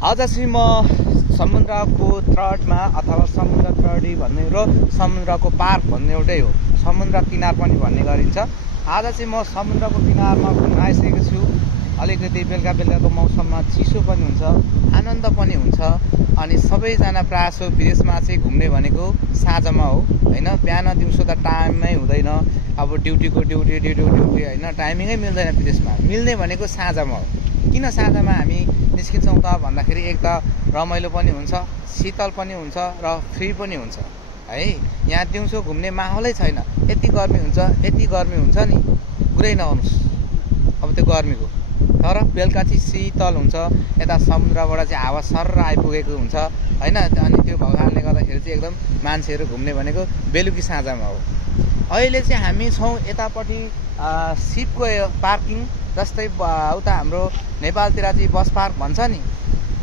आज चाहिँ म समुद्रको तटमा अथवा समुद्र तटी भन्ने र समुद्रको पार्क भन्ने एउटै हो, समुद्र किनार पनि भन्ने गरिन्छ। आज चाहिँ म समुद्रको किनारमा घुम्न आइसकेको छु। अलिकति बेलुका बेलुकाको मौसममा चिसो पनि हुन्छ, आनन्द पनि हुन्छ। अनि सबैजना प्रायः विदेशमा चाहिँ घुम्ने भनेको साँझमा हो होइन। बिहान दिउँसो त टाइममै हुँदैन, अब ड्युटीको ड्युटी होइन, टाइमिङै मिल्दैन विदेशमा। मिल्ने भनेको साँझमा हो। किन साँझमा हामी निस्किन्छौँ त भन्दाखेरि एक त रमाइलो पनि हुन्छ, शीतल पनि हुन्छ र फ्री पनि हुन्छ है। यहाँ दिउँसो घुम्ने माहौलै छैन, यति गर्मी हुन्छ नि, कुरै नआउनुहोस् अब त्यो गर्मीको। तर बेलुका चाहिँ शीतल हुन्छ, यता समुद्रबाट चाहिँ हावा सर्र आइपुगेको हुन्छ होइन। अनि त्यो भएको कारणले गर्दाखेरि चाहिँ एकदम मान्छेहरू घुम्ने भनेको बेलुकी साँझमा हो। अहिले चाहिँ हामी छौँ यतापट्टि सिपको पार्किङ, जस्तै उता हाम्रो नेपालतिर चाहिँ बस पार्क भन्छ नि,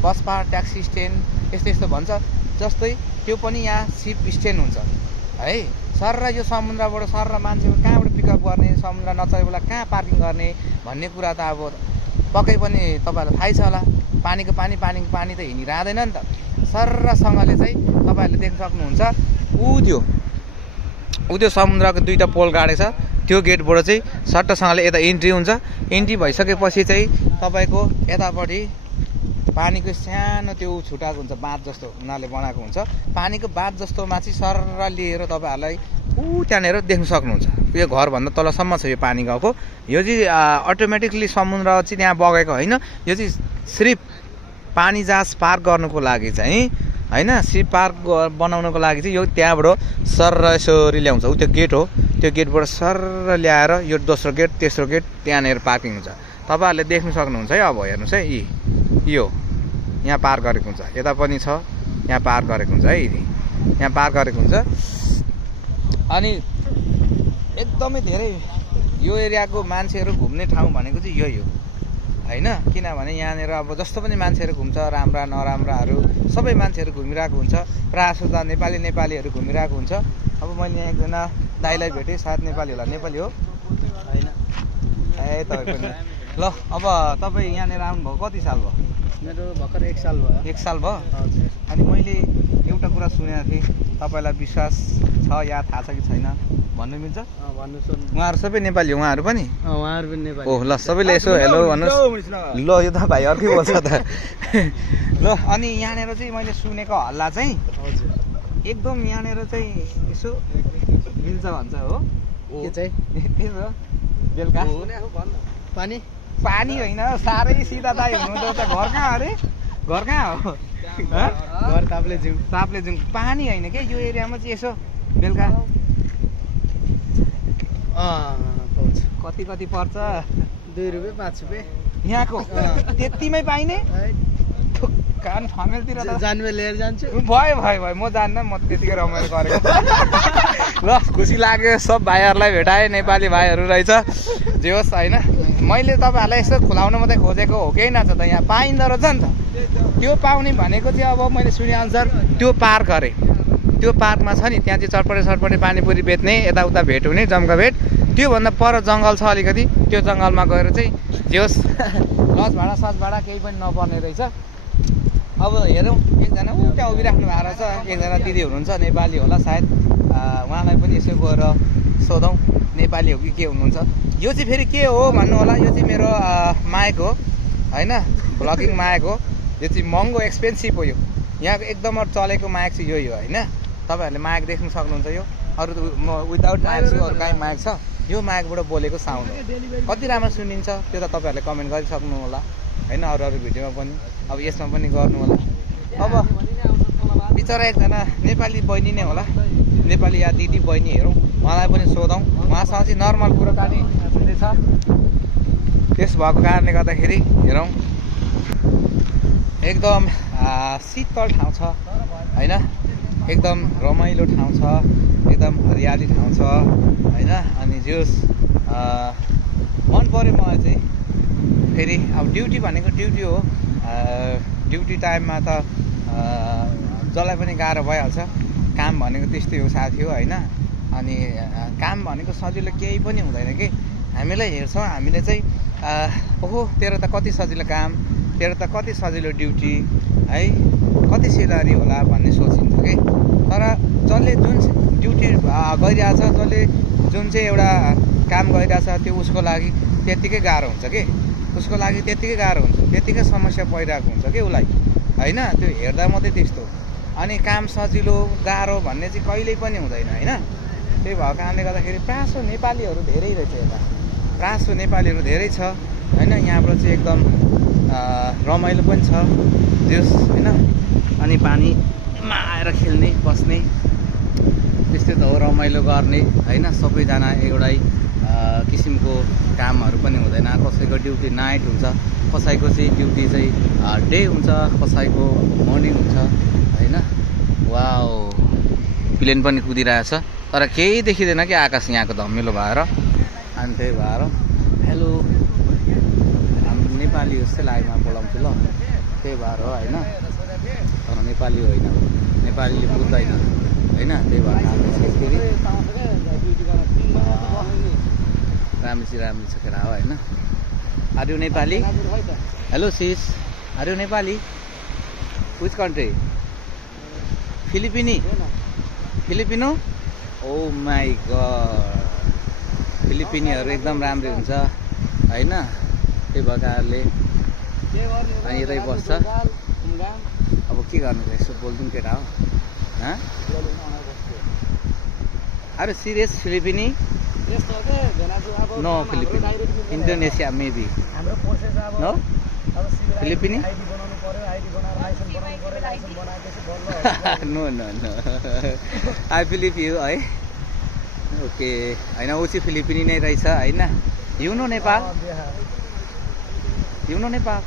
बस पार्क, ट्याक्सी स्ट्यान्ड यस्तो यस्तो भन्छ, जस्तै त्यो पनि यहाँ सिप स्ट्यान्ड हुन्छ है। सर्र यो समुद्रबाट सर्र मान्छेहरू कहाँबाट पिकअप गर्ने, समुद्र नचढे बेला कहाँ पार्किङ गर्ने भन्ने कुरा त अब पक्कै पनि तपाईँहरूलाई थाहै छ होला। पानीको पानी त हिँडिरहँदैन नि त। सर्रसँगले चाहिँ तपाईँहरूले देख्न सक्नुहुन्छ ऊ त्यो समुद्रको दुईवटा पोल गाडेको छ, त्यो गेटबाट चाहिँ सट्टसँगले यता इन्ट्री हुन्छ। इन्ट्री भइसकेपछि चाहिँ तपाईँको यतापट्टि पानीको सानो त्यो छुटाएको हुन्छ, बाँध जस्तो उनीहरूले बनाएको हुन्छ। पानीको बाँध जस्तोमा चाहिँ सर्र लिएर तपाईँहरूलाई त्यहाँनिर देख्न सक्नुहुन्छ। यो घरभन्दा तलसम्म छ यो पानी गएको। यो चाहिँ अटोमेटिकली समुद्र चाहिँ त्यहाँ बगेको होइन, यो चाहिँ सिर्फ पानी जहाज पार गर्नुको लागि चाहिँ होइन, सिप पार्क बनाउनको लागि चाहिँ यो त्यहाँबाट सर्र यसरी ल्याउँछ। ऊ त्यो गेट हो, त्यो गेटबाट सर्र ल्याएर यो दोस्रो गेट तेस्रो गेट त्यहाँनिर पार्किङ हुन्छ। तपाईँहरूले देख्न सक्नुहुन्छ है। अब हेर्नुहोस् है, यो यहाँ पार गरेको हुन्छ, यता पनि छ, यहाँ पार गरेको हुन्छ है, यहाँ पार गरेको हुन्छ। अनि एकदमै धेरै यो एरियाको मान्छेहरू घुम्ने ठाउँ भनेको चाहिँ यही हो होइन। किनभने यहाँनिर अब जस्तो पनि मान्छेहरू घुम्छ, राम्रा नराम्राहरू सबै मान्छेहरू घुमिरहेको हुन्छ। प्रायः त नेपालीहरू घुमिरहेको हुन्छ। अब मैले यहाँ एकजना दाइलाई भेटेँ, सायद नेपाली होला। नेपाली हो होइन? ए तपाईँ पनि ल। अब तपाईँ यहाँनिर आउनुभयो कति साल भयो? मेरो भर्खर 1 साल भयो। 1 साल भयो? हजुर। अनि मैले एउटा कुरा सुनेको थिएँ, तपाईँलाई विश्वास छ या थाहा छ कि छैन भन्नु मिल्छ? भन्नुहोस्। उहाँहरू सबै नेपाली हो? उहाँहरू पनि? उहाँहरू पनि नेपाली। ओह ल, सबैले यसो हेलो भन्नुहोस्। ल यो त भाइ अर्कै बोल्छ त। ल अनि यहाँनिर चाहिँ मैले सुनेको हल्ला चाहिँ हजुर एकदम यहाँनिर चाहिँ यसो मिल्छ भन्छ हो। के चाहिँ? बेलुका पानी होइन, साह्रै सिधा दाइ हुनुहुन्छ। घर कहाँ अरे? घर कहाँ हो? घर ताप्लेजुङ। पानी होइन क्या यो एरियामा चाहिँ यसो बेलुका पाउँछ। कति पर्छ? 2 रुपियाँ 5 रुपियाँ यहाँको त्यतिमै पाइने? कान ठमेलतिर जान्ने लिएर जान्छु। भयो म जान्न, म त्यतिकै रमाइलो गरेको। ल खुसी लाग्यो, सब भाइहरूलाई भेटाएँ, नेपाली भाइहरू रहेछ। जे होस् होइन, मैले तपाईँहरूलाई यसो खुलाउन मात्रै खोजेको हो, केही नछ त। यहाँ पाइँदो रहेछ नि त। त्यो पाउने भनेको चाहिँ अब मैले सुनेअनुसार त्यो पार्क अरे, त्यो पार्कमा छ नि, त्यहाँ चाहिँ चटपटे पानीपुरी बेच्ने, यताउता भेट हुने, जम्का भेट। त्योभन्दा पर जङ्गल छ अलिकति, त्यो जङ्गलमा गएर चाहिँ जे होस् लज भाडा केही पनि नपर्ने रहेछ। अब हेरौँ, एकजना त्यहाँ उभिराख्नु भएको रहेछ, एकजना दिदी हुनुहुन्छ, नेपाली होला सायद। उहाँलाई पनि यसो गएर सोधौँ नेपाली हो कि के हुनुहुन्छ। यो चाहिँ फेरि के हो भन्नु होला, यो चाहिँ मेरो माइक हो होइन, भ्लगिङ माइक हो। यो चाहिँ महँगो एक्सपेन्सिभ हो। यो यहाँको एकदम चलेको माइक चाहिँ यही हो होइन। तपाईँहरूले माइक देख्न सक्नुहुन्छ। यो अरू म विदाउट माइक छु, अरू काहीँ माइक छ। यो माइकबाट बोलेको साउन्ड हो। कति राम्रो सुनिन्छ त्यो त तपाईँहरूले कमेन्ट गरिसक्नु होला होइन। अरू भिडियोमा पनि, अब यसमा पनि गर्नु होला। अब बिचरा एकजना नेपाली बहिनी नै होला, नेपाली या दिदी बहिनी हेरौँ, उहाँलाई पनि सोधौँ। उहाँसँग चाहिँ नर्मल कुराकानी हुँदैछ। त्यस भएको कारणले गर्दाखेरि हेरौँ, एकदम शीतल ठाउँ छ होइन, एकदम रमाइलो ठाउँ छ, एकदम हरियाली ठाउँ छ होइन। अनि जोस् मन पऱ्यो मलाई चाहिँ। फेरि अब ड्युटी भनेको ड्युटी हो, ड्युटी टाइममा त जसलाई पनि गाह्रो भइहाल्छ। काम भनेको त्यस्तै हो साथी हो होइन। अनि काम भनेको सजिलो केही पनि हुँदैन कि। हामीलाई हेर्छौँ, हामीले चाहिँ ओहो तेरो त कति सजिलो काम, तेरो त कति सजिलो ड्युटी है, कति सेलरी होला भन्ने सोचिन्छ कि। तर जसले जुन ड्युटी गरिरहेछ, जसले जुन चाहिँ एउटा काम गरिरहेछ त्यो उसको लागि त्यत्तिकै गाह्रो हुन्छ कि, उसको लागि त्यत्तिकै गाह्रो हुन्छ, त्यत्तिकै समस्या परिरहेको हुन्छ कि उसलाई होइन। त्यो हेर्दा मात्रै त्यस्तो। अनि काम सजिलो गाह्रो भन्ने चाहिँ कहिल्यै पनि हुँदैन होइन। त्यही भएको कारणले गर्दाखेरि प्रायःजसो नेपालीहरू धेरै रहेछ यता, प्रायःजसो नेपालीहरू धेरै छ होइन। यहाँबाट चाहिँ एकदम रमाइलो पनि छ जस होइन। अनि पानीमा आएर खेल्ने बस्ने त्यस्तै त हो, रमाइलो गर्ने होइन। सबैजना एउटै किसिमको कामहरू पनि हुँदैन। कसैको ड्युटी नाइट हुन्छ, कसैको चाहिँ ड्युटी चाहिँ डे हुन्छ, कसैको मर्निङ हुन्छ होइन। वाउ, प्लेन पनि कुदिरहेछ तर केही देखिँदैन कि आकाश यहाँको धमिलो भएर। अनि त्यही भएर हेलो हाम्रो नेपाली जस्तै लागेमा बोलाउँछु ल, त्यही भएर हो होइन। तर नेपाली होइन, नेपालीले बुझ्दैन होइन। त्यही भएर फेरि राम्रो छ केटा हो होइन। Are you Nepali? Hello sis, are you Nepali? Which country? Filipino? Filipino? Oh my god, फिलिपिनीहरू एकदम राम्रो हुन्छ होइन। त्यही भएको कारणले अनि यतै बस्छ। अब के गर्नु, यसो बोल्दौँ केटा हो। अरे serious Filipino? No Filipino, Indonesia maybe. No Filipino? No no no, I believe you है। ओके होइन, ऊ चाहिँ फिलिपिनी नै रहेछ होइन। You know Nepal? You know Nepal?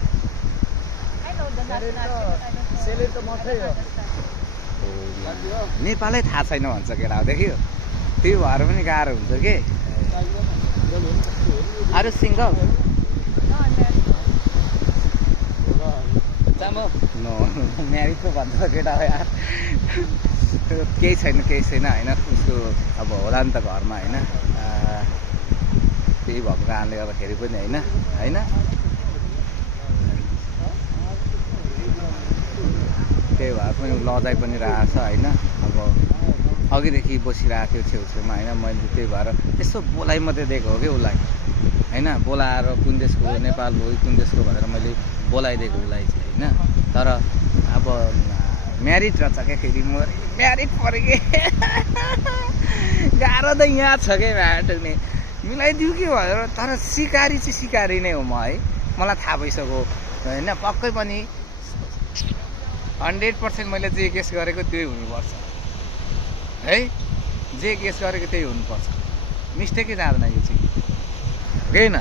नेपालै थाहा छैन भन्छ केटा हो, देख्यो? त्यही भएर पनि गाह्रो हुन्छ कि। अरू सिङ्गल? नो म्यारिड पो भन्छ केटा हो यार। केही छैन होइन। उसको अब होला नि त घरमा होइन। त्यही भएको कारणले गर्दाखेरि पनि होइन। त्यही भएर पनि लजाइ पनि रहेछ होइन। अब अघिदेखि बसिरहेको थियो छेउछेउमा होइन। मैले त्यही भएर यसो बोलाइ मात्रै दिएको हो कि उसलाई होइन। बोलाएर कुन देशको हो, नेपाल हो कुन देशको भनेर मैले बोलाइदिएको उसलाई चाहिँ होइन। तर अब म्यारिड रहेछ क्या, फेरि म म्यारिड पऱ्यो कि। गाह्रो त यहाँ छ क्या म्यारिड हुने, मिलाइदिउँ कि भनेर। तर सिकारी चाहिँ सिकारी नै हो म है, मलाई थाहा भइसक्यो होइन। पक्कै पनि 100% मैले जे गेस गरेको त्यही हुनुपर्छ है। जे गेस गरेको त्यही हुनुपर्छ, मिस्टेकै जाँदैन यो चाहिँ होइन।